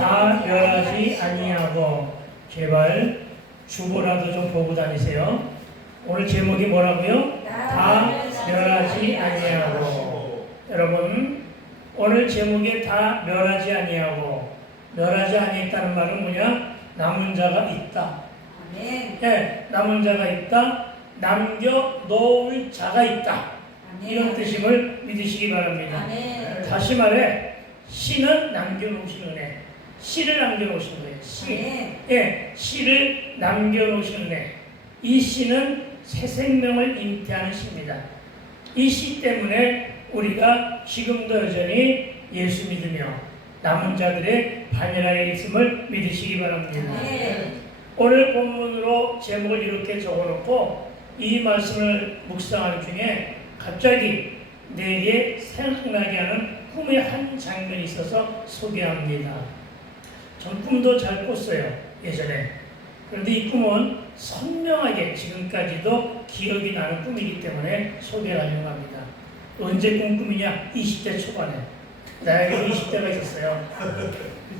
다 멸하지 아니하고. 제발 주보라도 좀 보고 다니세요. 오늘 제목이 뭐라고요? 다 멸하지 아니하고. 여러분, 오늘 제목에 다 멸하지 아니하고, 멸하지 아니했다는 말은 뭐냐? 남은 자가 있다. 네, 남은 자가 있다. 남겨 놓을 자가 있다. 이런 뜻임을 믿으시기 바랍니다. 다시 말해, 씨는 남겨놓으신 은혜. 씨를 남겨놓으신 거예요. 씨. 예, 씨를 남겨놓으신 은혜. 이 씨는 새 생명을 잉태하는 씨입니다. 이 씨 때문에 우리가 지금도 여전히 예수 믿으며 남은 자들의 반열하에 있음을 믿으시기 바랍니다. 오늘 본문으로 제목을 이렇게 적어놓고 이 말씀을 묵상하는 중에 갑자기 내게 생각나게 하는 꿈의 한 장면이 있어서 소개합니다. 전 꿈도 잘 꿨어요, 예전에. 그런데 이 꿈은 선명하게 지금까지도 기억이 나는 꿈이기 때문에 소개하려고 합니다. 언제 꾼 꿈이냐? 20대 초반에. 나에게 20대가 있었어요.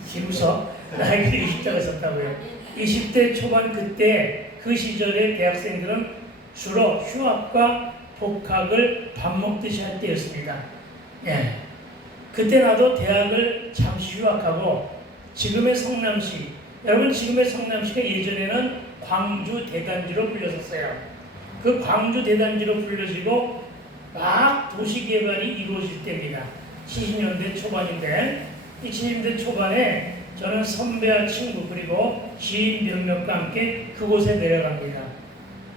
지금서 나에게 20대가 있었다고요. 20대 초반 그때 그 시절의 대학생들은 주로 휴학과 복학을 밥 먹듯이 할 때였습니다. 예. 그때 나도 대학을 잠시 휴학하고 지금의 성남시, 여러분 지금의 성남시가 예전에는 광주 대단지로 불렸었어요. 그 광주 대단지로 불려지고 막 도시개발이 이루어질 때입니다. 70년대 초반인데 이 70년대 초반에 저는 선배와 친구 그리고 지인 몇몇과 함께 그곳에 내려갑니다.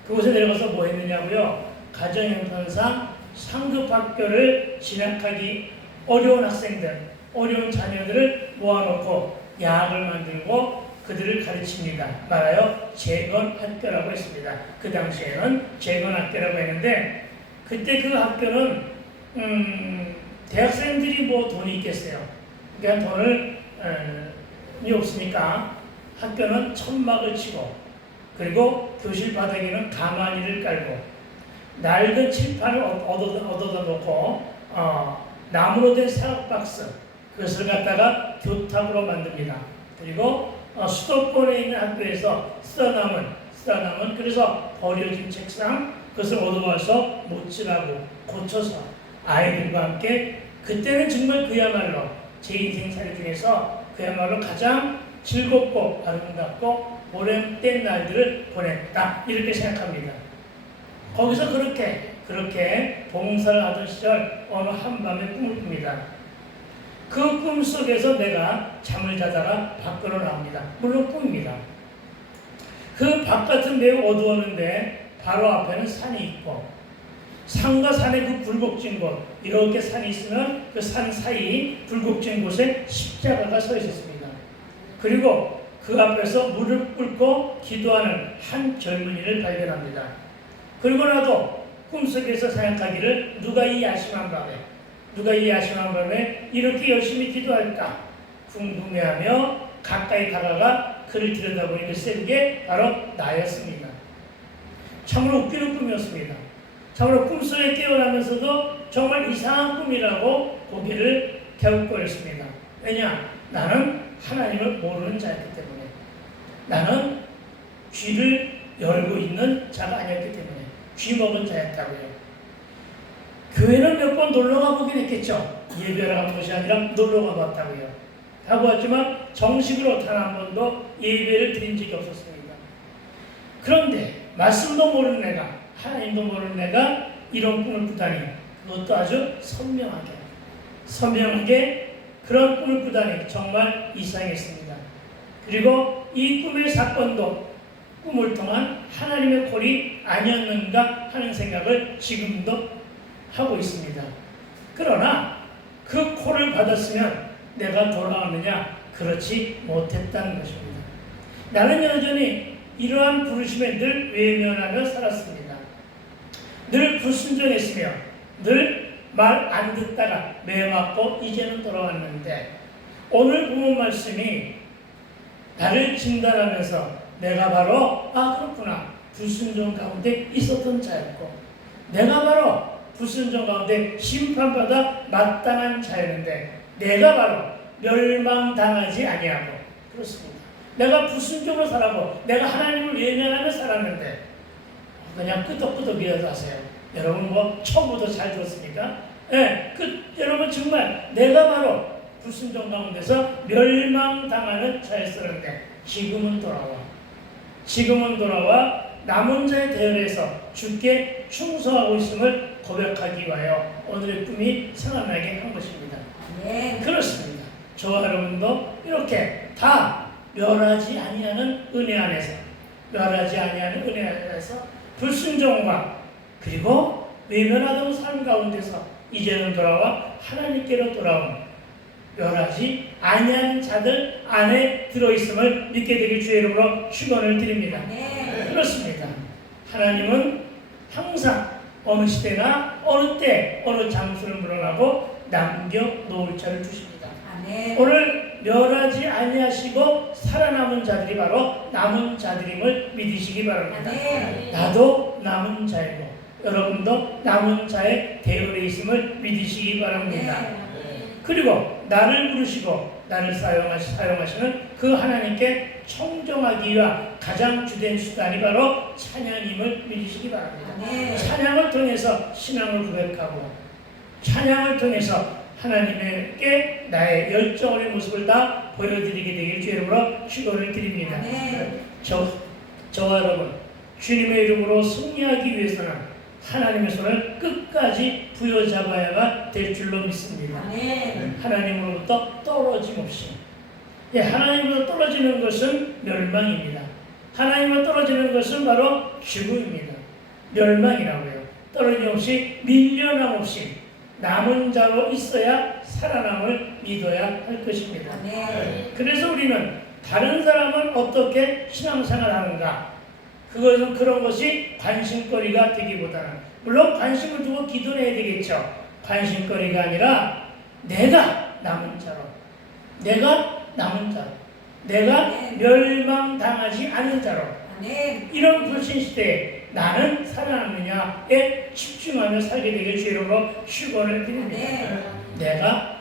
그곳에 내려가서 뭐 했느냐고요? 가정형편상 상급학교를 진학하기 어려운 학생들, 어려운 자녀들을 모아놓고 야학을 만들고 그들을 가르칩니다. 말하여 재건학교라고 했습니다. 그 당시에는 재건학교라고 했는데 그때 그 학교는 대학생들이 뭐 돈이 있겠어요. 그러니까 돈을 없으니까 학교는 천막을 치고 그리고 교실 바닥에는 가마니를 깔고 낡은 칠판을 얻어다 놓고 나무로 된 사각박스 그것을 갖다가 교탁으로 만듭니다. 그리고 수도권에 있는 학교에서 쓰다 남은 그래서 버려진 책상 그것을 얻어와서 못칠하고 고쳐서 아이들과 함께 그때는 정말 그야말로 제 인생살이 중에서 그야말로 가장 즐겁고 아름답고 보람된 날들을 보냈다 이렇게 생각합니다. 거기서 그렇게 봉사를 하던 시절 어느 한밤에 꿈을 꿉니다. 그 꿈 속에서 내가 잠을 자다가 밖으로 나옵니다. 물론 꿈입니다. 그 바깥은 매우 어두웠는데 바로 앞에는 산이 있고 산과 산의 그 굴곡진 곳 이렇게 산이 있으면 그 산 사이 굴곡진 곳에 십자가가 서 있었습니다. 그리고 그 앞에서 무릎 꿇고 기도하는 한 젊은이를 발견합니다. 그리고 나도 꿈속에서 생각하기를 누가 이 야심한 밤에 이렇게 열심히 기도할까 궁금해하며 가까이 다가가 그를 들여다보니 글쎄 그게 바로 나였습니다. 참으로 웃기는 꿈이었습니다. 참으로 꿈속에 깨어나면서도 정말 이상한 꿈이라고 고개를 갸웃거렸습니다. 왜냐? 나는 하나님을 모르는 자였기 때문에 나는 귀를 열고 있는 자가 아니었기 때문에 귀 먹은 자였다고요. 교회는 몇 번 놀러가 보긴 했겠죠. 예배를 한 것이 아니라 놀러가 봤다고요. 가보았지만 정식으로 단 한 번도 예배를 드린 적이 없었습니다. 그런데 말씀도 모르는 내가 하나님도 모르는 내가 이런 꿈을 꾸다니 그것도 아주 선명하게 그런 꿈을 꾸다니 정말 이상했습니다. 그리고 이 꿈의 사건도 꿈을 통한 하나님의 콜이 아니었는가 하는 생각을 지금도 하고 있습니다. 그러나 그 콜을 받았으면 내가 돌아왔느냐? 그렇지 못했다는 것입니다. 나는 여전히 이러한 부르심에 늘 외면하며 살았습니다. 늘 불순종했으며 늘 말 안 듣다가 매맞고 이제는 돌아왔는데 오늘 본문 말씀이 나를 진단하면서 내가 바로 그렇구나 불순종 가운데 있었던 자였고 내가 바로 불순종 가운데 심판받아 마땅한 자였는데 내가 바로 멸망당하지 아니하고. 그렇습니다. 내가 불순종으로 살아고 내가 하나님을 외면하며 살았는데 그냥 끄덕끄덕이라도 하세요. 여러분 뭐 처음부터 잘 들었습니까? 예, 여러분 정말 내가 바로 불순종 가운데서 멸망당하는 자였었는데 지금은 돌아와 남은 자의 대열에서 주께 충성하고 있음을 고백하기 위하여 오늘의 꿈이 생각나게 한 것입니다. 네. 그렇습니다. 저와 여러분도 이렇게 다 멸하지 아니하는 은혜 안에서 불순종과 그리고 외면하던 삶 가운데서 이제는 돌아와 하나님께로 돌아온 멸하지 아니하는 자들 안에 들어있음을 믿게 되길 주의 이름으로 축원을 드립니다. 네. 그렇습니다. 하나님은 항상 어느 시대나 어느 때 어느 장소를 물어나고 남겨놓을 자를 주십니다. 아멘. 오늘 멸하지 아니하시고 살아남은 자들이 바로 남은 자들임을 믿으시기 바랍니다. 아멘. 나도 남은 자이고 여러분도 남은 자의 대열에 있음을 믿으시기 바랍니다. 그리고 나를 부르시고 나를 사용하시는 그 하나님께 청정하기 위한 가장 주된 수단이 바로 찬양임을 믿으시기 바랍니다. 네. 찬양을 통해서 신앙을 고백하고 찬양을 통해서 하나님께 나의 열정의 모습을 다 보여드리게 되길 주의 이름으로 축원을 드립니다. 네. 저와 여러분 주님의 이름으로 승리하기 위해서는 하나님의 손을 끝까지 부여잡아야만 될 줄로 믿습니다. 아멘. 하나님으로부터 떨어짐 없이. 하나님으로부터 떨어지는 것은 멸망입니다. 하나님으로 떨어지는 것은 바로 죽음입니다. 멸망이라고요. 떨어짐 없이 밀려남 없이 남은 자로 있어야 살아남을 믿어야 할 것입니다. 아멘. 그래서 우리는 다른 사람은 어떻게 신앙생활 하는가 그것은 그런 것이 관심거리가 되기보다는 물론 관심을 두고 기도해야 되겠죠. 관심거리가 아니라 내가 남은 자로 내가 멸망당하지 않은 자로 아멘. 이런 불신시대에 나는 살아남느냐에 집중하며 살게 되길 주의 이름으로 축원을 드립니다. 아멘. 내가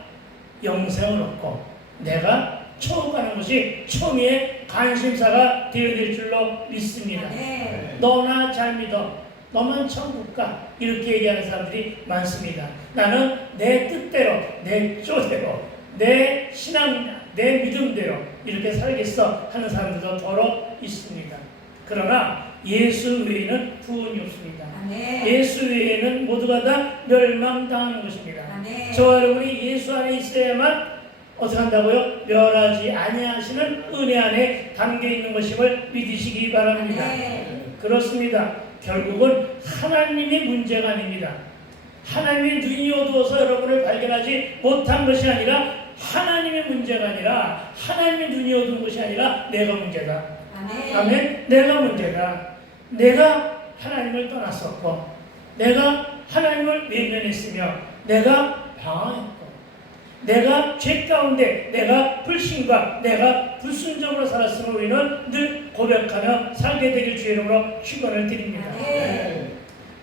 영생을 얻고 내가 처음가는 것이 처음의 관심사가 되어야 될 줄로 믿습니다. 네. 너나 잘 믿어. 너만 천국 가. 이렇게 얘기하는 사람들이 많습니다. 나는 내 뜻대로, 내 쪼대로, 내 신앙, 내 믿음대로 이렇게 살겠어 하는 사람들도 더러 있습니다. 그러나 예수 외에는 구원이 없습니다. 아멘. 예수 외에는 모두가 다 멸망당하는 것입니다. 아멘. 저와 여러분이 예수 안에 있어야만 어떻게 한다고요? 멸하지 아니하시는 은혜 안에 담겨 있는 것임을 믿으시기 바랍니다. 아멘. 그렇습니다. 결국은 하나님의 문제가 아닙니다. 하나님의 눈이 어두워서 여러분을 발견하지 못한 것이 아니라 하나님의 문제가 아니라 하나님의 눈이 어두운 것이 아니라 내가 문제다. 아멘. 아멘. 내가 문제다. 내가 하나님을 떠났었고 내가 하나님을 외면했으며 내가 방황했고 내가 죄 가운데 내가 불신과 내가 불순종으로 살았음을 우리는 늘 고백하며 살게 되길 주의 이름으로 축원을 드립니다. 네.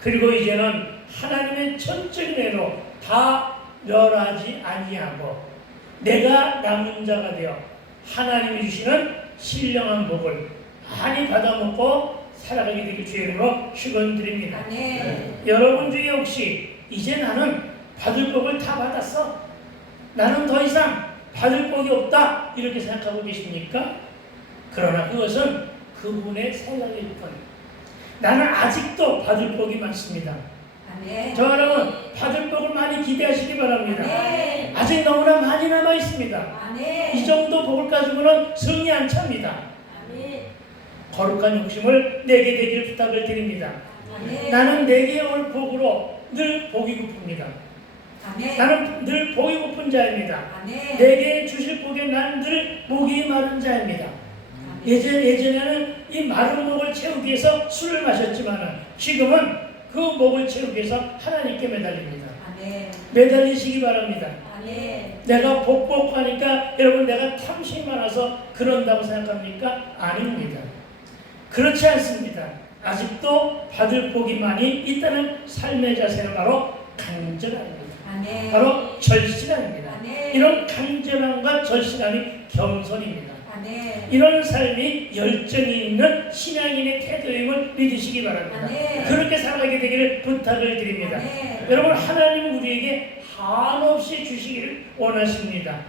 그리고 이제는 하나님의 전적인 은혜로 다 멸하지 아니하고 내가 남은 자가 되어 하나님이 주시는 신령한 복을 많이 받아먹고 살아가게 되길 주의 이름으로 축원드립니다. 네. 여러분 중에 혹시 이제 나는 받을 복을 다 받았어? 나는 더 이상 받을 복이 없다 이렇게 생각하고 계십니까? 그러나 그것은 그분의 생각일 뿐. 나는 아직도 받을 복이 많습니다. 아멘. 저 여러분 받을 복을 많이 기대하시기 바랍니다. 아멘. 아직 너무나 많이 남아 있습니다. 아멘. 이 정도 복을 가지고는 승리 안 찹니다. 아멘. 거룩한 욕심을 내게 되길 부탁을 드립니다. 아멘. 나는 내게 올 복으로 늘 복이 고픕니다. 아멘. 나는 늘 복이 고픈 자입니다. 아멘. 내게 주실 복에 난 늘 목이 마른 자입니다. 예전에는 이 마른 목을 채우기 위해서 술을 마셨지만 지금은 그 목을 채우기 위해서 하나님께 매달립니다. 아멘. 매달리시기 바랍니다. 아멘. 내가 복복하니까 여러분 내가 탐심이 많아서 그런다고 생각합니까? 아닙니다. 그렇지 않습니다. 아직도 받을 복이 많이 있다는 삶의 자세는 바로 간절합니다. 아멘. 바로 절실합니다. 아멘. 아멘. 이런 간절함과 절실함이 겸손입니다. 아멘. 이런 삶이 열정이 있는 신앙인의 태도임을 믿으시기 바랍니다. 아멘. 그렇게 살아가게 되기를 부탁을 드립니다. 아멘. 여러분, 하나님은 우리에게 한없이 주시기를 원하십니다.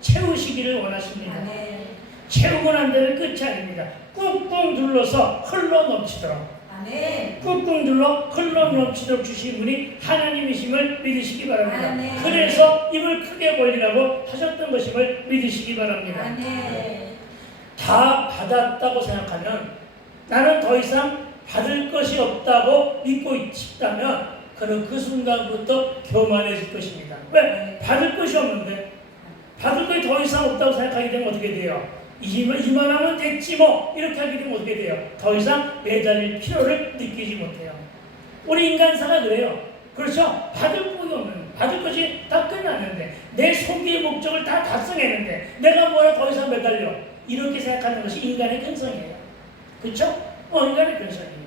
채우시기를 원하십니다. 아멘. 채우고 난 데는 끝이 아닙니다. 꾹꾹 눌러서 흘러 넘치도록, 아멘. 꾹꾹 눌러 흘러 넘치도록 주신 분이 하나님이심을 믿으시기 바랍니다. 아멘. 그래서 입을 크게 벌리라고 하셨던 것임을 믿으시기 바랍니다. 아멘. 다 받았다고 생각하면, 나는 더 이상 받을 것이 없다고 믿고 싶다면, 그는 그 순간부터 교만해질 것입니다. 왜? 받을 것이 없는데, 받을 것이 더 이상 없다고 생각하게 되면 어떻게 돼요? 이만하면 됐지 뭐, 이렇게 하게 되면 어떻게 돼요? 더 이상 매달릴 필요를 느끼지 못해요. 우리 인간사가 그래요. 그렇죠? 받을 것이 없는, 받을 것이 다 끝났는데, 내 소비의 목적을 다 달성했는데 내가 뭐라 더 이상 매달려, 이렇게 생각하는 것이 인간의 근성이에요. 그렇죠? 인간의 근성이에요.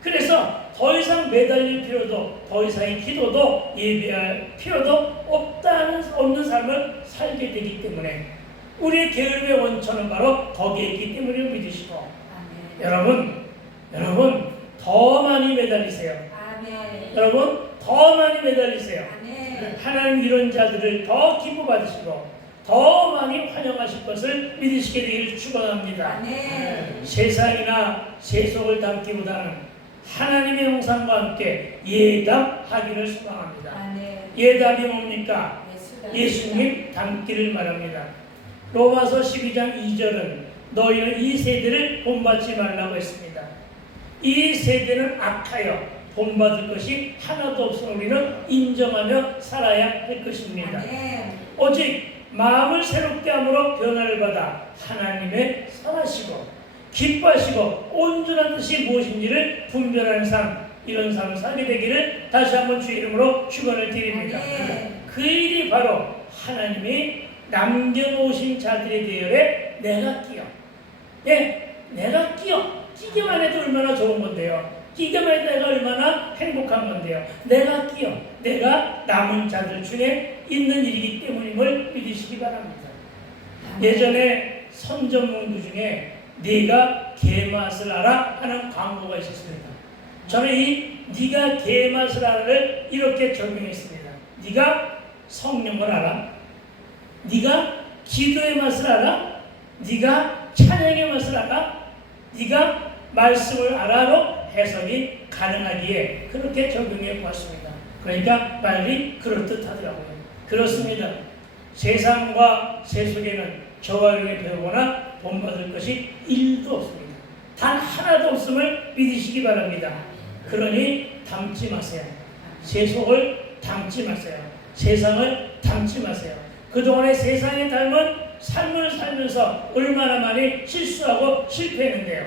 그래서 더 이상 매달릴 필요도, 더 이상의 기도도 예배할 필요도 없는 삶을 살게 되기 때문에, 우리의 게으름의 원천은 바로 거기에 있기 때문을 믿으시고, 아멘. 여러분 더 많이 매달리세요. 아멘. 여러분 더 많이 매달리세요. 아멘. 하나님 이런 자들을 더 기뻐 받으시고 더 많이 환영하실 것을 믿으시게 되기를 축원합니다. 아멘. 세상이나 세속을 담기보다는 하나님의 형상과 함께 예답하기를 소망합니다. 아멘. 예답이 뭡니까? 예수다. 예수님 닮기를 말합니다. 로마서 12장 2절은 너희는 이 세대를 본받지 말라고 했습니다. 이 세대는 악하여 본받을 것이 하나도 없어 우리는 인정하며 살아야 할 것입니다. 아멘. 오직 마음을 새롭게 함으로 변화를 받아 하나님의 선하시고 기뻐하시고 온전한 뜻이 무엇인지를 분별하는 삶, 이런 삶을 살게 되기를 다시 한번 주의 이름으로 축원을 드립니다. 아멘. 그 일이 바로 하나님이 남겨놓으신 자들의 대열에 내가 끼어. 내가 끼기만 해도 얼마나 좋은 건데요. 끼기만 해도 내가 얼마나 행복한 건데요. 내가 끼어. 내가 남은 자들 중에 있는 일이기 때문임을 믿으시기 바랍니다. 예전에 선전문구 중에 네가 개맛을 알아? 하는 광고가 있었습니다. 저는 이 네가 개맛을 알아를 이렇게 적용했습니다. 네가 성령을 알아? 네가 기도의 맛을 알아? 네가 찬양의 맛을 알아? 네가 말씀을 알아로 해석이 가능하기에 그렇게 적용해 보았습니다. 그러니까 빨리 그럴듯하더라고요. 그렇습니다. 세상과 세속에는 저와 여러분이 배우거나 본받을 것이 1도 없습니다. 단 하나도 없음을 믿으시기 바랍니다. 그러니 닮지 마세요. 세속을 닮지 마세요. 세상을 닮지 마세요. 그동안의 세상에 닮은 삶을 살면서 얼마나 많이 실수하고 실패했는데요.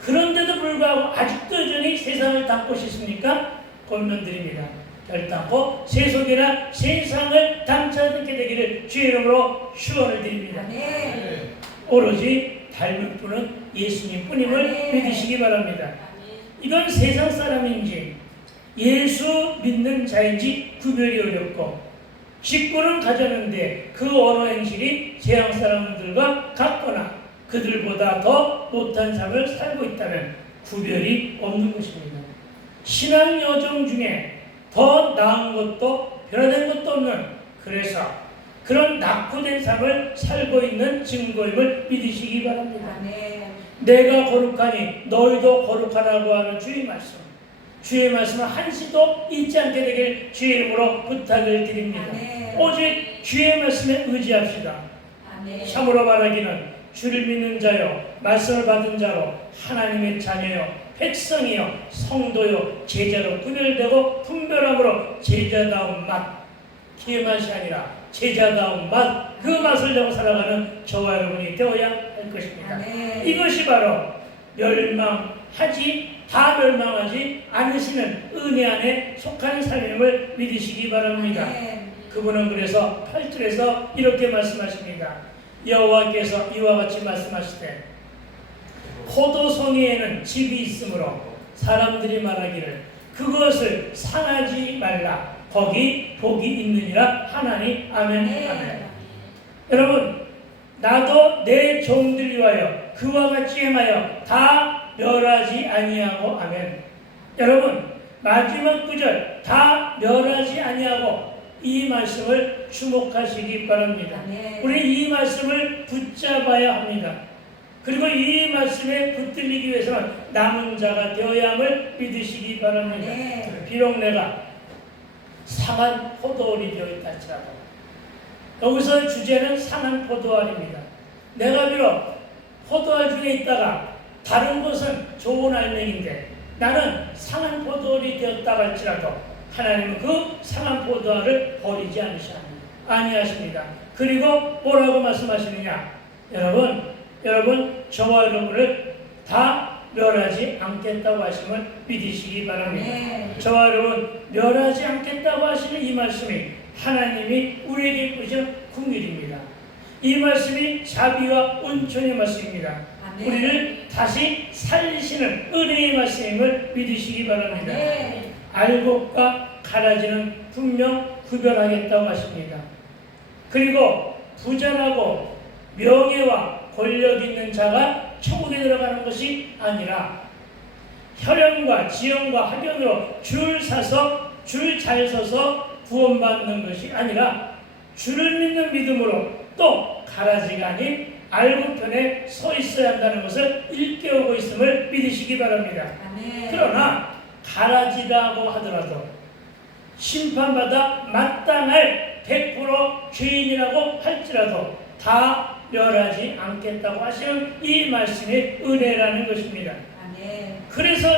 그런데도 불구하고 아직도 여전히 세상을 닮고 싶습니까? 권면드립니다. 결단코 세속이나 세상을 닮지 않게 되기를 주의 이름으로 축원을 드립니다. 아멘. 오로지 닮을 분은 예수님 뿐임을 아멘. 믿으시기 바랍니다. 이건 세상 사람인지 예수 믿는 자인지 구별이 어렵고, 직분은 가졌는데 그 언어 행실이 세상 사람들과 같거나 그들보다 더 못한 삶을 살고 있다면 구별이 없는 것입니다. 신앙 여정 중에 더 나은 것도 변화된 것도 없는, 그래서 그런 낙후된 삶을 살고 있는 증거임을 믿으시기 바랍니다. 아멘. 내가 거룩하니 너희도 거룩하라고 하는 주의 말씀, 주의 말씀을 한시도 잊지 않게 되길 주의 이름으로 부탁을 드립니다. 아멘. 오직 주의 말씀에 의지합시다. 아멘. 참으로 말하기는 주를 믿는 자요 말씀을 받은 자로 하나님의 자녀요 백성이요 성도요 제자로 구별되고 분별함으로 제자다운 맛, 기회맛이 아니라 제자다운 맛, 그 맛을 내고 살아가는 저와 여러분이 되어야 할 것입니다. 아멘. 이것이 바로 다 멸망하지 않으시는 은혜 안에 속한 삶임을 믿으시기 바랍니다. 아멘. 그분은 그래서 8절에서 이렇게 말씀하십니다. 여호와께서 이와 같이 말씀하시되 포도송이에는 즙이 있으므로 사람들이 말하기를 그것을 상하지 말라, 거기 복이 있느니라 하나니 아멘. 아멘. 여러분, 나도 내 종들 위하여 그와 같이 행하여 다 멸하지 아니하고 아멘. 여러분, 마지막 구절 다 멸하지 아니하고 이 말씀을 주목하시기 바랍니다. 우리 이 말씀을 붙잡아야 합니다. 그리고 이 말씀에 붙들리기 위해서는 남은 자가 되어야 함을 믿으시기 바랍니다. 비록 내가 상한 포도알이 되어 있다 할지라도, 여기서 주제는 상한 포도알입니다. 내가 비록 포도알 중에 있다가 다른 것은 좋은 알맹인데 나는 상한 포도알이 되었다 할지라도 하나님은 그 상한 포도알을 버리지 아니하십니다. 그리고 뭐라고 말씀하시느냐? 여러분 저와 여러분을 다 멸하지 않겠다고 하심을 믿으시기 바랍니다. 저와 여러분 멸하지 않겠다고 하시는 이 말씀이 하나님이 우리에게 주신 긍휼입니다. 이 말씀이 자비와 은총의 말씀입니다. 우리를 다시 살리시는 은혜의 말씀임을 믿으시기 바랍니다. 알곡과 가라지는 분명 구별하겠다고 하십니다. 그리고 부자라고 명예와 권력 있는 자가 천국에 들어가는 것이 아니라 혈연과 지연과 학연으로 줄 잘 서서 구원받는 것이 아니라 주를 믿는 믿음으로 또 가라지가 아닌 알곡편에 서 있어야 한다는 것을 일깨우고 있음을 믿으시기 바랍니다. 그러나 가라지라고 하더라도 심판받아 마땅할 100% 죄인이라고 할지라도 다 멸하지 않겠다고 하시는 이 말씀이 은혜라는 것입니다. 그래서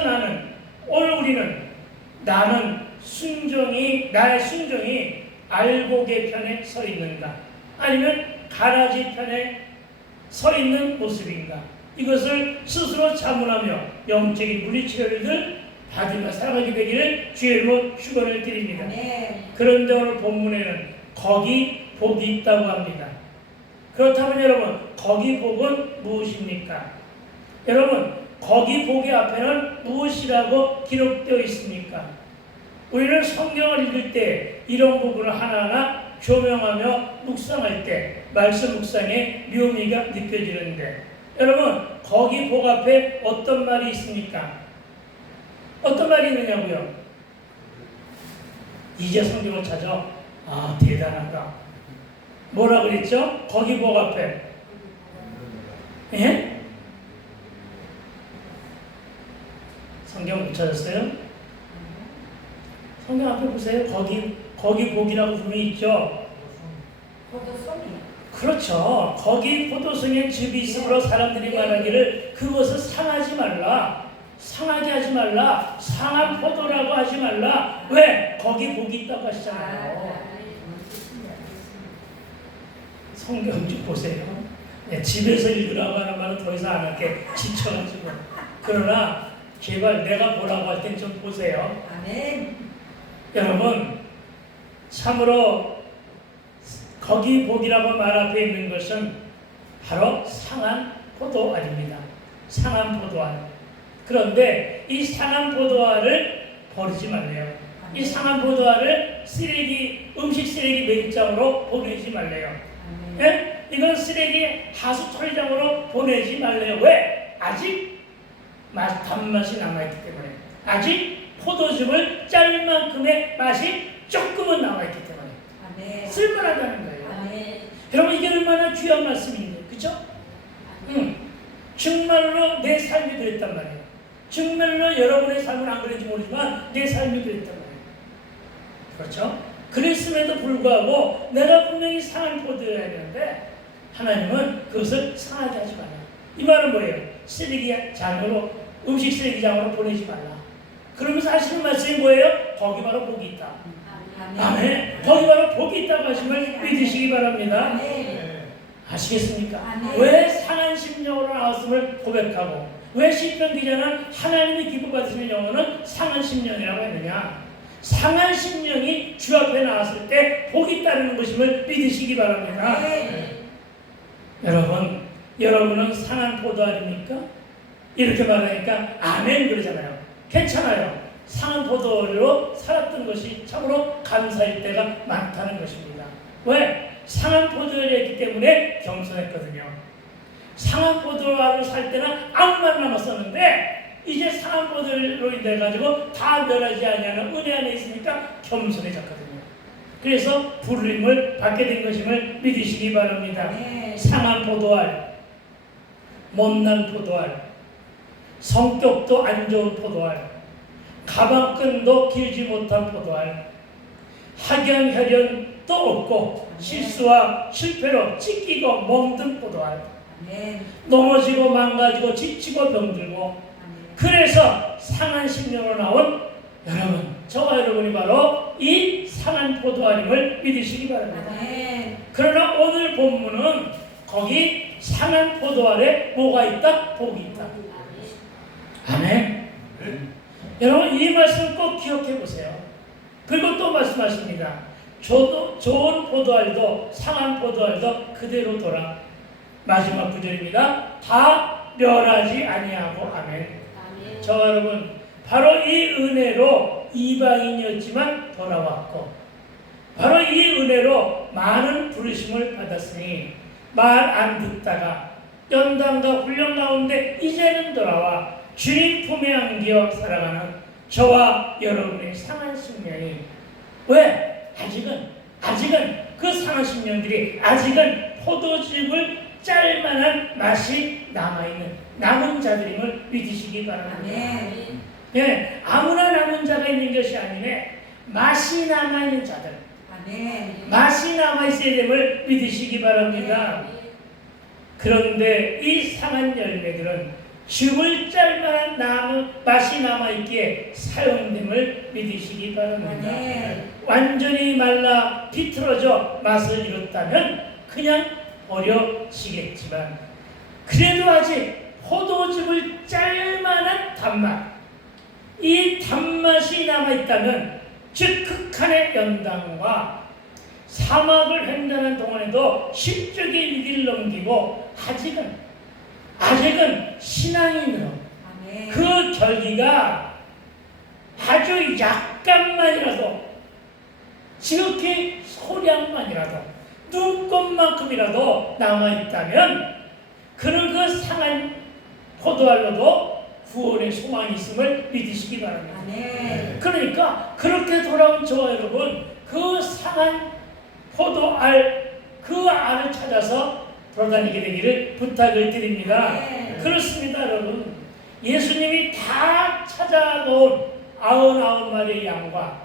우리는 나의 순종이 알곡의 편에 서 있는가 아니면 가라지 편에 서 있는 모습인가, 이것을 스스로 자문하며 영적인 물리치료를 받으며 살아가게 되기를 주의 이름으로 축원을 드립니다. 그런데 오늘 본문에는 거기 복이 있다고 합니다. 그렇다면 여러분, 거기 복은 무엇입니까? 여러분, 거기 복의 앞에는 무엇이라고 기록되어 있습니까? 우리는 성경을 읽을 때 이런 부분을 하나하나 조명하며 묵상할 때 말씀 묵상의 묘미가 느껴지는데, 여러분 거기 복 앞에 어떤 말이 있습니까? 어떤 말이 있느냐고요? 이제 성경을 찾아. 대단하다. 뭐라 그랬죠? 거기 복 앞에. 예? 성경 못 찾았어요? 성경 앞에 보세요. 거기 복이라고 분명히 있죠. 그렇죠. 거기 포도송에 즙이 있으므로 사람들이 말하기를 그것을 상하지 말라, 상하게 하지 말라, 상한 포도라고 하지 말라. 왜? 거기 복이 있다고 하시잖아요. 성경 좀 보세요. 집에서 읽으라고 하는 말은 더 이상 안 할게, 지쳐가지고. 그러나 제발 내가 보라고 할 땐 좀 보세요. 여러분, 참으로 거기 복이라고 말 앞에 있는 것은 바로 상한 포도알입니다. 상한 포도알. 그런데 이 상한 포도알을 버리지 말래요. 이 상한 포도알을 음식 쓰레기 매장으로 보내지 말래요. 예? 이건 쓰레기 하수 처리장으로 보내지 말래요. 왜? 아직 단맛이 남아있기 때문에, 아직 포도즙을 짤 만큼의 맛이 조금은 남아있기 때문에 쓸만하게 하는 거예요. 여러분, 이게 얼마나 귀한 말씀인데, 그죠? 정말로 내 삶이 그랬단 말이에요. 정말로 여러분의 삶은 안 그런지 모르지만 내 삶이 그랬단 말이에요. 그렇죠? 그랬음에도 불구하고 내가 분명히 상한 포도여야 되는데 하나님은 그것을 상하게 하지 말라. 이 말은 뭐예요? 음식 쓰레기장으로 보내지 말라. 그러면서 하시는 말씀이 뭐예요? 거기 바로 복이 있다. 아멘. 거기 바로 복이 있다고 하심을 믿으시기 바랍니다. 아시겠습니까? 왜 상한 심령으로 나왔음을 고백하고, 왜 시편 기자는 하나님이 기뻐 받으시는 영혼은 상한 심령이라고 했느냐? 상한 심령이 주 앞에 나왔을 때 복이 따르는 것임을 믿으시기 바랍니다. 여러분은 상한 포도알입니까? 이렇게 말하니까 아멘 그러잖아요. 괜찮아요. 상한 포도알로 살았던 것이 참으로 감사할 때가 많다는 것입니다. 왜? 상한 포도알이었기 때문에 겸손했거든요. 상한 포도알로 살 때는 아무 말 남았었는데 이제 상한 포도알로 인해 가지고 다 멸하지 아니하는 은혜 안에 있으니까 겸손해졌거든요. 그래서 부르림을 받게 된 것임을 믿으시기 바랍니다. 아멘. 상한 포도알, 못난 포도알, 성격도 안 좋은 포도알, 가방끈도 길지 못한 포도알, 학연혈연도 없고 실수와 실패로 찢기고 멍든 포도알, 아멘. 넘어지고 망가지고 지치고 병들고, 아멘. 그래서 상한 심령으로 나온 여러분, 저와 여러분이 바로 이 상한 포도알임을 믿으시기 바랍니다. 아멘. 그러나 오늘 본문은 거기 상한 포도알에 뭐가 있다? 복이 있다. 아멘. 여러분 이 말씀 꼭 기억해 보세요. 그리고 또 말씀하십니다. 좋은 포도알도 상한 포도알도 그대로 돌아. 마지막 구절입니다. 다 멸하지 아니하고. 아멘. 저와 여러분, 바로 이 은혜로 이방인이었지만 돌아왔고, 바로 이 은혜로 많은 부르심을 받았으니 말 안 듣다가 연단과 훈련 가운데 이제는 돌아와 주님 품에 안겨 살아가는 저와 여러분의 상한 심령이, 왜? 아직은 그 상한 심령들이 아직은 포도즙을 짤 만한 맛이 남아있는 남은 자들임을 믿으시기 바랍니다. 아멘. 예, 아무나 남은 자가 있는 것이 아니네, 맛이 남아있는 자들, 아멘. 맛이 남아있어야 됨을 믿으시기 바랍니다. 그런데 이 상한 열매들은 즙을 짤 만한 맛이 남아있기에 사용됨을 믿으시기 바랍니다. 아멘. 완전히 말라 비틀어져 맛을 잃었다면 그냥 버려지겠지만, 그래도 아직 포도즙을 짤 만한 단맛, 이 단맛이 남아있다면, 즉 극한의 연단과 사막을 횡단한 동안에도 십적의 위기를 넘기고 아직은 신앙인으로 아멘. 그 결기가 아주 약간만이라도, 지극히 소량만이라도, 눈곱만큼이라도 남아있다면 그는 그 상한 포도알로도 구원의 소망이 있음을 믿으시기 바랍니다. 아멘. 그러니까 그렇게 돌아온 저와 여러분, 그 상한 포도알, 그 알을 찾아서 돌아다니게 되기를 부탁을 드립니다. 네. 그렇습니다, 여러분. 예수님이 다 찾아놓은 99마리의 양과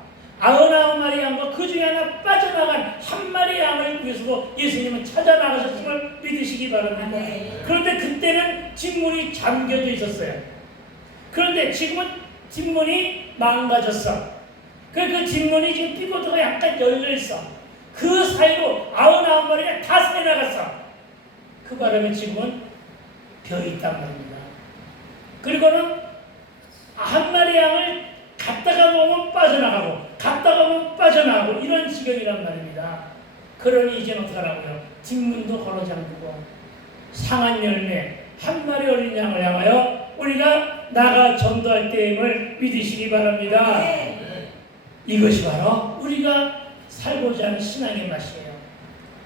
그 중에 하나 빠져나간 한 마리의 양을 위해서도 예수님은 찾아나가셨음을 믿으시기 바랍니다. 네. 그런데 그때는 뒷문이 잠겨져 있었어요. 그런데 지금은 뒷문이 망가졌어. 그 뒷문이 지금 삐고도가 약간 열려있어. 그 사이로 99마리가 다 새나갔어. 그 바람에 지금은 비어있단 말입니다. 그리고는 한 마리 양을 갖다가 놓으면 빠져나가고, 갖다가 놓으면 빠져나가고, 이런 지경이란 말입니다. 그러니 이제는 어떡하라고요? 뒷문도 걸어 잠그고, 상한 열매 한 마리 어린 양을 향하여 우리가 나가 전도할 때임을 믿으시기 바랍니다. 네. 이것이 바로 우리가 살고자 하는 신앙의 맛이에요.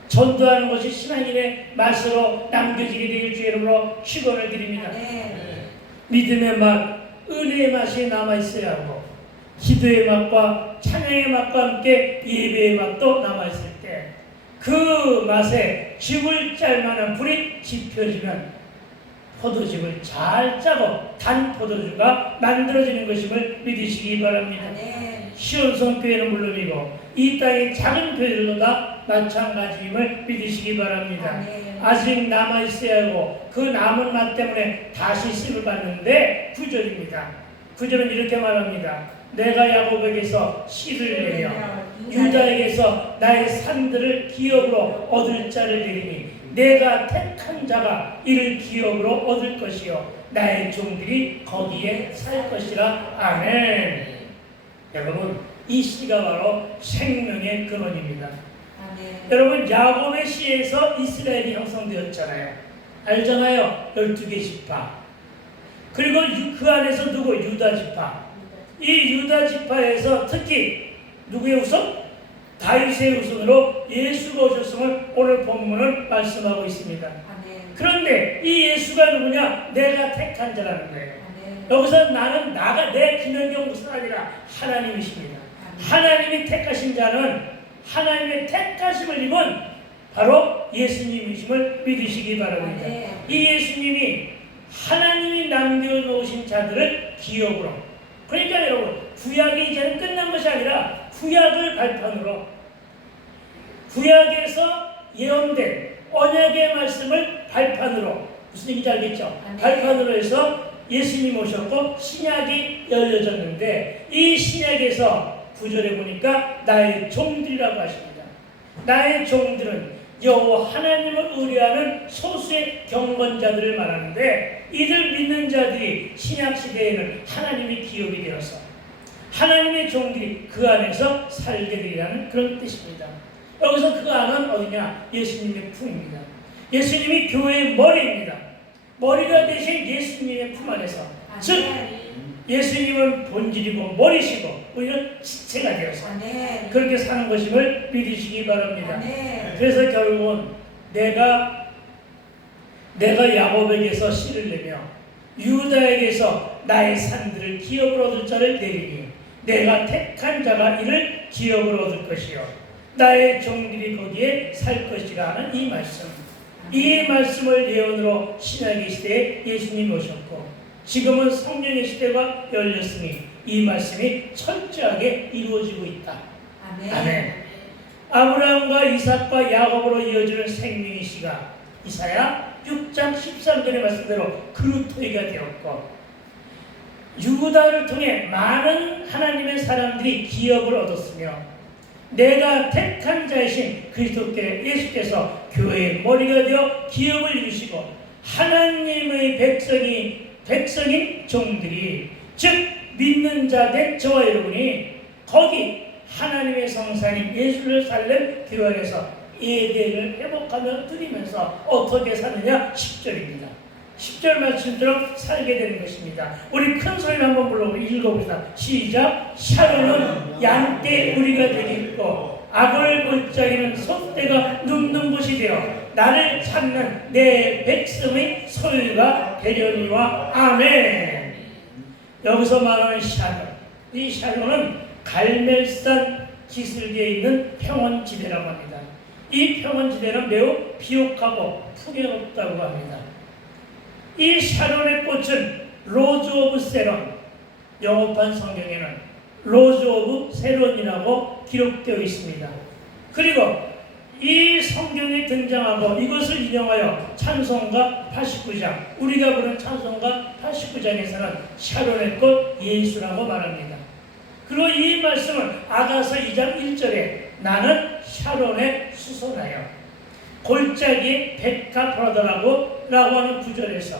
전도하는 것이 신앙인의 맛으로 남겨지게 되길 주 이름으로 축원을 드립니다. 네. 믿음의 맛, 은혜의 맛이 남아있어야 하고, 기도의 맛과 찬양의 맛과 함께 예배의 맛도 남아있을 때, 그 맛에 즙을 짤 만한 불이 지펴지면 포도즙을 잘 짜고 단 포도주가 만들어지는 것임을 믿으시기 바랍니다. 네. 시온성 교회는 물론이고 이 땅의 작은 교회들도 다 마찬가지임을 믿으시기 바랍니다. 네. 아직 남아있어야 하고 그 남은 맛 때문에 다시 씀을 받는데 9절입니다. 9절은 이렇게 말합니다. 내가 야곱에게서 씨를 내며 유다에게서 나의 산들을 기업으로 얻을 자를 내리니 내가 택한 자가 이를 기업으로 얻을 것이요 나의 종들이 거기에 살 것이라. 아멘. 여러분, 이 씨가 바로 생명의 근원입니다. 아멘. 여러분, 야곱의 씨에서 이스라엘이 형성되었잖아요. 알잖아요. 12개 지파. 그리고 그 안에서 누구? 유다 지파. 이 유다 지파에서 특히 누구의 후손? 다윗의 후손으로 예수가 오셨음을 오늘 본문은 말씀하고 있습니다. 아멘. 그런데 이 예수가 누구냐? 내가 택한 자라는 거예요. 아멘. 여기서 나는 나가 내 김연경 목사가 아니라 하나님이십니다. 하나님이 택하신 자는 하나님의 택하심을 입은 바로 예수님이심을 믿으시기 바랍니다. 이 예수님이 하나님이 남겨놓으신 자들을 기업으로, 그러니까 여러분 구약이 이제는 끝난 것이 아니라 구약을 발판으로 구약에서 예언된 언약의 말씀을 발판으로, 무슨 얘기인지 알겠죠? 발판으로 해서 예수님 오셨고 신약이 열려졌는데 이 신약에서 9절에 보니까 나의 종들이라고 하십니다. 나의 종들은 여호와 하나님을 의뢰하는 소수의 경건자들을 말하는데 이들 믿는 자들이 신약시대에는 하나님의 기업이 되어서 하나님의 종들이 그 안에서 살게 되리라는 그런 뜻입니다. 여기서 그 안은 어디냐? 예수님의 품입니다. 예수님이 교회의 머리입니다. 머리가 되신 예수님의 품 안에서, 즉 예수님은 본질이고 머리시고 우리는 지체가 되어서 그렇게 사는 것임을 믿으시기 바랍니다. 그래서 결국은 내가 야곱에게서 씨를 내며 유다에게서 나의 산들을 기업으로 얻을 자를 내리니 내가 택한 자가 이를 기업으로 얻을 것이요 나의 종들이 거기에 살 것이라 하는 이 말씀. 이 말씀을 예언으로 신약의 시대에 예수님이 오셨고 지금은 성령의 시대가 열렸으니 이 말씀이 철저하게 이루어지고 있다. 아멘. 아브라함과 이삭과 야곱으로 이어지는 생명의 씨가 이사야 6장 13절의 말씀대로 그루터기가 되었고 유다를 통해 많은 하나님의 사람들이 기업을 얻었으며 내가 택한 자이신 그리스도께 예수께서 교회의 머리가 되어 기업을 이루시고 하나님의 백성인 종들이 즉 믿는 자 된 저와 여러분이 거기 하나님의 성산인 예루살렘 교회 안에서 예배를 회복하며 드리면서 어떻게 사느냐? 10절입니다. 10절 말씀처럼 살게 되는 것입니다. 우리 큰 소리를 한번 불러보고 읽어봅시다. 시작. 샤론은 양떼 우리가 되겠고 악을 골짜기는 소떼가 눕는 곳이 되어 나를 찾는 내 백성의 소유가 되려니와 아멘. 여기서 말하는 샤론, 이 샤론은 갈멜산 기슭에 있는 평원지대라고 합니다. 이 평원지대는 매우 비옥하고 풍요롭다고 합니다. 이 샤론의 꽃은 로즈 오브 세론, 영어판 성경에는 로즈 오브 세론이라고 기록되어 있습니다. 그리고 이 성경에 등장하고 이것을 인용하여 찬송가 89장, 우리가 부른 찬송가 89장에서는 샤론의 꽃 예수라고 말합니다. 그리고 이 말씀을 아가서 2장 1절에 나는 샤론에 수선하여 골짜기에 백합하더라고 라고 하는 구절에서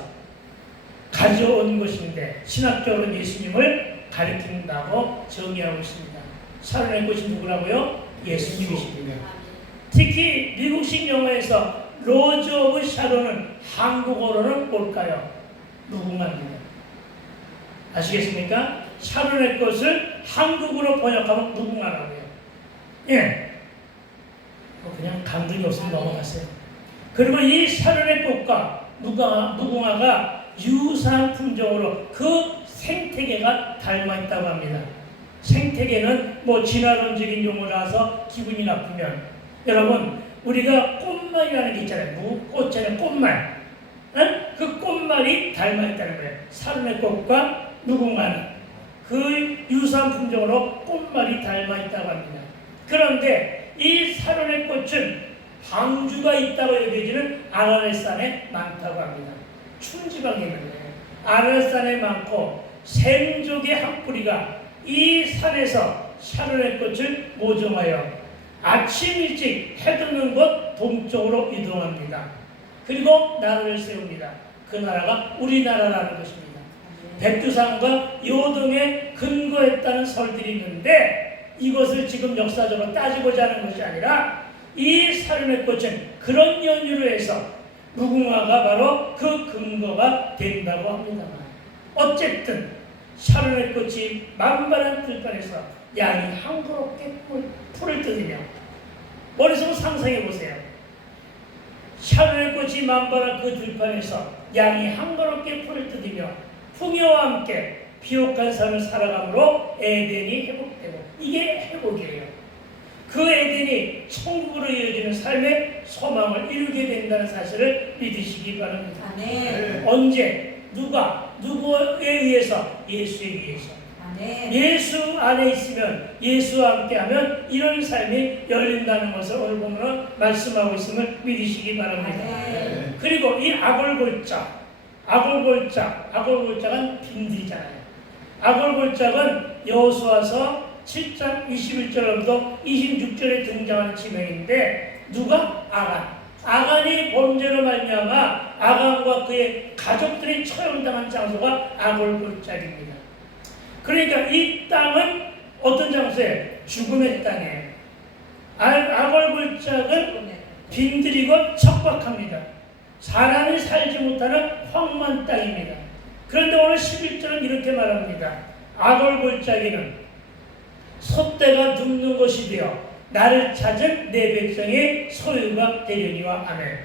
가져온 것인데 신학적으로는 예수님을 가리킨다고 정의하고 있습니다. 샤론의 꽃이 누구라고요? 예수님이십니다. 특히 미국식 영화에서 로즈 오브 샤론은 한국어로는 뭘까요? 무궁화입니다. 아시겠습니까? 샤론의 꽃을 한국어로 번역하면 무궁화라고요. 예. 그냥 감동이 없으면 넘어갔어요. 그리고 이 샤론의 꽃과 무궁화가 유사한 품종으로 그 생태계가 닮아있다고 합니다. 생태계는 뭐 진화론적인 용어라서 기분이 나쁘면 여러분 우리가 꽃말이라는 게 있잖아요. 꽃에는 꽃말. 그 꽃말이 닮아있다는 거예요. 샤론의 꽃과 무궁화는 그 유사한 품종으로 꽃말이 닮아있다고 합니다. 그런데 이 샤론의 꽃은 방주가 있다고 여겨지는 아라렛산에 많다고 합니다. 추운 지방에 있는 거예요. 아라렛산에 많고 생족의 한 뿌리가 이 산에서 샤론의 꽃을 모종하여 아침 일찍 해 드는 곳 동쪽으로 이동합니다. 그리고 나라를 세웁니다. 그 나라가 우리나라라는 것입니다. 백두산과 요동에 근거했다는 설들이 있는데 이것을 지금 역사적으로 따지고자 하는 것이 아니라 이 샤론의 꽃은 그런 연유로 해서 무궁화가 바로 그 근거가 된다고 합니다만 어쨌든 샤론의 꽃이 만발한 들판에서 양이 한가롭게 풀을 뜯으며, 머릿속으로 상상해 보세요. 샤론의 꽃이 만발한 그 들판에서 양이 한가롭게 풀을 뜯으며 풍요와 함께 비옥한 삶을 살아감으로 에덴이 회복되고, 이게 회복이에요. 그 에덴이 천국으로 이어지는 삶의 소망을 이루게 된다는 사실을 믿으시기 바랍니다. 아멘. 언제? 누구에 의해서? 예수에 의해서. 아멘. 예수 안에 있으면, 예수와 함께하면 이런 삶이 열린다는 것을 오늘 보면 말씀하고 있음을 믿으시기 바랍니다. 아멘. 그리고 이 아골골짝, 아골골짝은 빈들이잖아요. 아골골짝은 여호수아서 7장 21절부터 26절에 등장하는 지명인데, 누가? 아간이 범죄로 말미암아 아간과 그의 가족들이 처형당한 장소가 아골골짝입니다. 그러니까 이 땅은 어떤 장소예요? 죽음의 땅이에요. 아골골짝은 빈들이고 척박합니다. 사람이 살지 못하는 황무한 땅입니다. 그런데 오늘 11절은 이렇게 말합니다. 아골골짜기는 솥대가 눕는 곳이 되어 나를 찾은 내 백성의 소유가 되려니와. 아멘.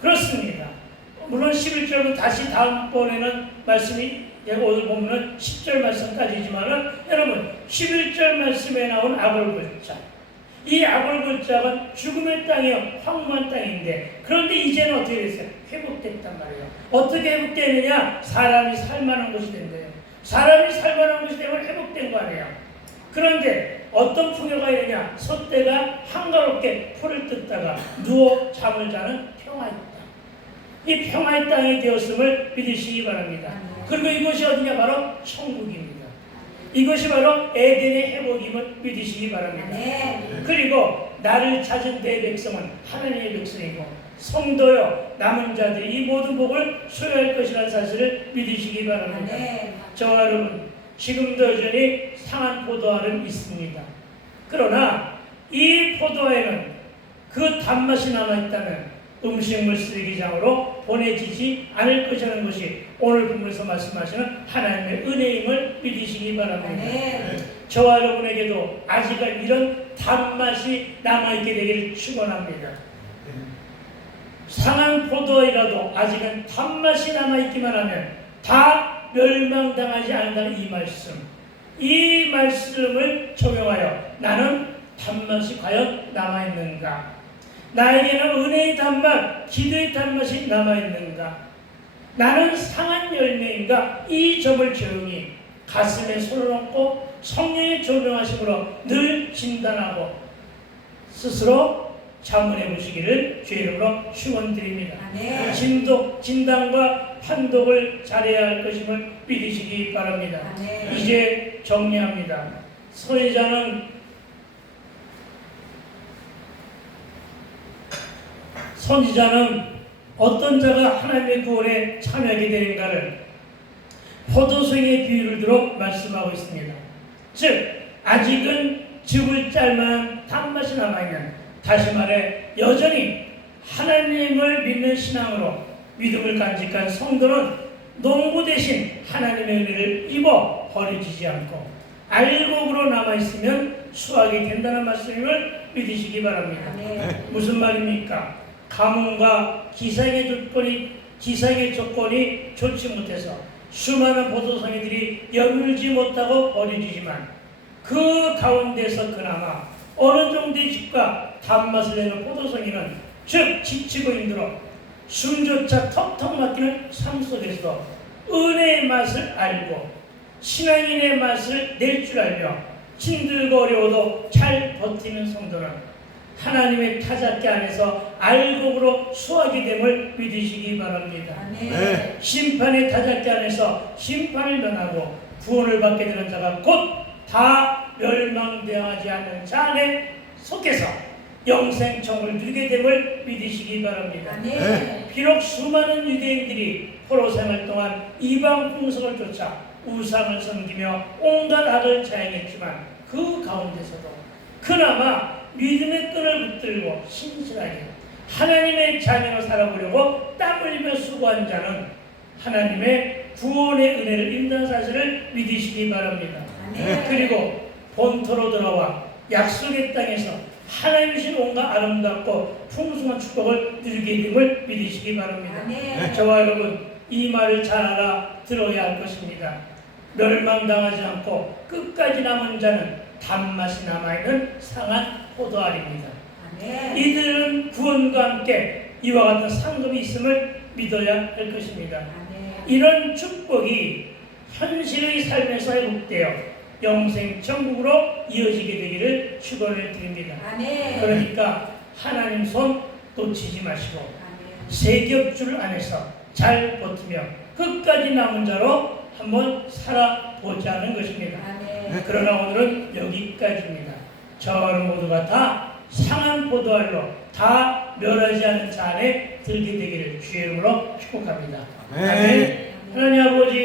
그렇습니다. 물론 11절도 다시 다음번에는 말씀이, 오늘 보면은 10절 말씀까지지만은, 여러분 11절 말씀에 나온 아골골짝, 이 아골골짝은 죽음의 땅이요, 황무한 땅인데, 그런데 이제는 어떻게 됐어요? 회복됐단 말이에요. 어떻게 회복되느냐? 사람이 살만한 곳이 된 거예요. 사람이 살만한 곳이 되면 회복된 거 아니에요. 그런데 어떤 풍요가 있느냐? 솥대가 한가롭게 풀을 뜯다가 누워 잠을 자는 평화의 땅. 이 평화의 땅이 되었음을 믿으시기 바랍니다. 그리고 이것이 어디냐? 바로 천국입니다. 이것이 바로 에덴의 회복임을 믿으시기 바랍니다. 그리고 나를 찾은 내 백성은 하나님의 백성이고, 성도요 남은 자들이 이 모든 복을 소유할 것이라는 사실을 믿으시기 바랍니다. 저와 여러분, 지금도 여전히 상한 포도알은 있습니다. 그러나 이 포도알에는 그 단맛이 남아있다면 음식물 쓰레기장으로 보내지지 않을 것이라는 것이 오늘 본문에서 말씀하시는 하나님의 은혜임을 믿으시기 바랍니다. 저와 여러분에게도 아직은 이런 단맛이 남아있게 되기를 축원합니다. 상한 포도알이라도 아직은 단맛이 남아있기만 하면 다 멸망당하지 않는다는 이 말씀을 적용하여 나는 단맛이 과연 남아있는가? 나에게는 은혜의 단맛, 기도의 단맛이 남아있는가? 나는 상한 열매인가? 이 점을 조용히 가슴에 손을 얹고 성령의 조명하심으로 늘 진단하고 스스로 자문해 보시기를 주의 이름으로 축원드립니다. 진단과 판독을 잘해야 할 것임을 믿으시기 바랍니다. 이제 정리합니다. 선지자는 어떤 자가 하나님의 구원에 참여하게 되는가를 포도송의 비유를 들어 말씀하고 있습니다. 즉 아직은 즙을 짤만한 단맛이 남아있는, 다시 말해 여전히 하나님을 믿는 신앙으로 믿음을 간직한 성도는 농부 대신 하나님의 은혜를 입어 버려지지 않고 알곡으로 남아있으면 수확이 된다는 말씀을 믿으시기 바랍니다. 무슨 말입니까? 가뭄과 기상의 조건이 좋지 못해서 수많은 포도송이들이 여물지 못하고 버려지지만, 그 가운데서 그나마 어느 정도의 즙과 단맛을 내는 포도송이는, 즉 지치고 힘들어 숨조차 턱턱 막히는 삶 속에서 은혜의 맛을 알고 신앙인의 맛을 낼 줄 알며 힘들고 어려워도 잘 버티는 성도는 하나님의 타작기 안에서 알곡으로 수확이 됨을 믿으시기 바랍니다. 심판의 타작기 안에서 심판을 면하고 구원을 받게 되는 자가 곧 다 멸망되어하지 않는 자 안에 속해서 영생청을 누리게 됨을 믿으시기 바랍니다. 비록 수많은 유대인들이 포로 생활 동안 이방 풍속을 쫓아 우상을 섬기며 온갖 악을 자행했지만, 그 가운데서도 그나마 믿음의 끈을 붙들고 신실하게 하나님의 자녀로 살아보려고 땀 흘리며 수고한 자는 하나님의 구원의 은혜를 입는 사실을 믿으시기 바랍니다. 아멘. 그리고 본토로 돌아와 약속의 땅에서 하나님 주신 온갖 아름답고 풍성한 축복을 누리게 됨을 믿으시기 바랍니다. 아멘. 저와 여러분, 이 말을 잘 알아 들어야 할 것입니다. 멸망당하지 않고 끝까지 남은 자는 단맛이 남아있는 상한 포도알입니다. 아멘. 이들은 구원과 함께 이와 같은 상급이 있음을 믿어야 할 것입니다. 아멘. 이런 축복이 현실의 삶에서 회복되어 영생 천국으로 이어지게 되기를 축원을 드립니다. 아멘. 그러니까 하나님 손 놓치지 마시고 아멘. 세 겹줄 안에서 잘 버티며 끝까지 남은 자로 한번 살아보자는 것입니다. 아멘. 그러나 오늘은 여기까지입니다. 저와 모두가 다 상한 포도알로 다 멸하지 않은 자 안에 들게 되기를 주의 이름으로 축복합니다. 아멘. 하나님 아버지